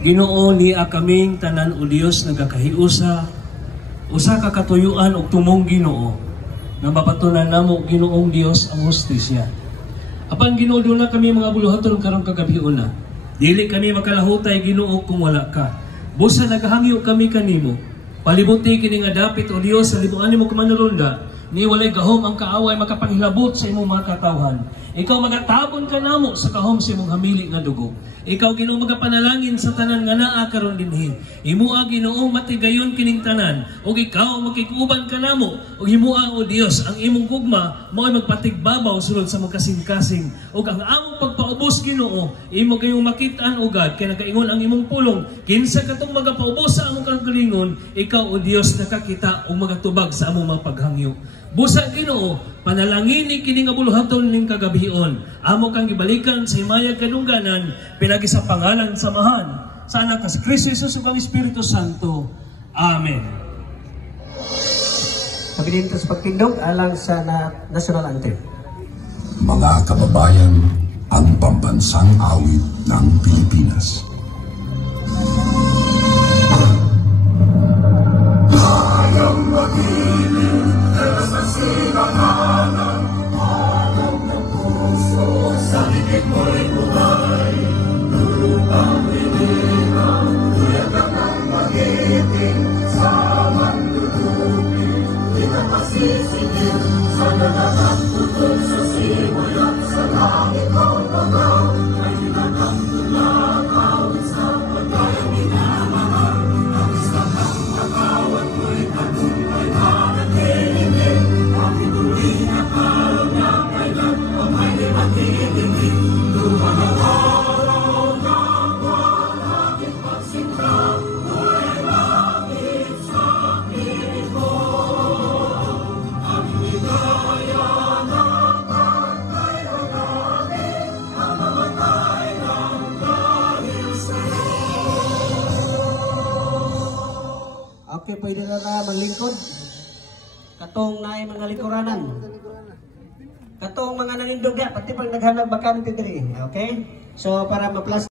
Ginoo niya kaming tanan o Dios nagakahiusa, usa ka katuyuan og tumong Ginoo, nga mapatunan namo Ginoong Dios ang hustisya. Apan Ginoo doon na kami mga buluhaton karong kagabion na. Dili kami makalahutay Ginoo kung wala ka. Busa naghangyo kami kanimo. Palibuti kini nga dapit o Dios sa libuan nimo kumanulunda. Ni walay gahom ang kaaway makapanghilabot sa imong mga katawhan. Ikaw magatabon ka namo sa kahom sa imong hamili nga dugo. Ikaw Ginoo magapanalangin sa tanan nga naa karon dinhi. Himua Ginoo matigayon kining tanan ug ikaw makikuban ka namo ug himua o Dios ang imong gugma mao'y magpatigbabaw sulod sa magkasing-kasing ug ang among pagpaubos Ginoo imo kayong makit-an ugad kay nagaingon ang imong pulong kinsa katong magapaubos sa among kagalingon ikaw o Dios nakakita ug magatubag sa among mga paghangyo. Busa Ginoo, panalangini kini nga buluhaton ning kagabion. Amo kang gibalikan sa himayag kadungganan pinagi sa pangalan samahan sa anak ni Kristo Jesus ug ang Espiritu Santo. Amen. Pagdinto sa pagtindog alang sa national anthem. Mga kababayan, ang pambansang awit ng Pilipinas. Hayang magiliw sa sinakanan, alam ng puso, sa likid mo'y buhay. Lupang liligang, tuyagang ang magiting, sa mandudupin, di na masisigil, sa nalagang putok sa simoy at sa langit ang pagaw, ay hinagang tulang awit sa pagkayang minamahal, ang isang ang makawat mo'y tagumpay hanapin. Okay, pwede na maglingkod. Katong naay mga lingkuranan. Katong mga nanindog ya, pati pag naghanap bakanti diri. Okay? So para ma-plus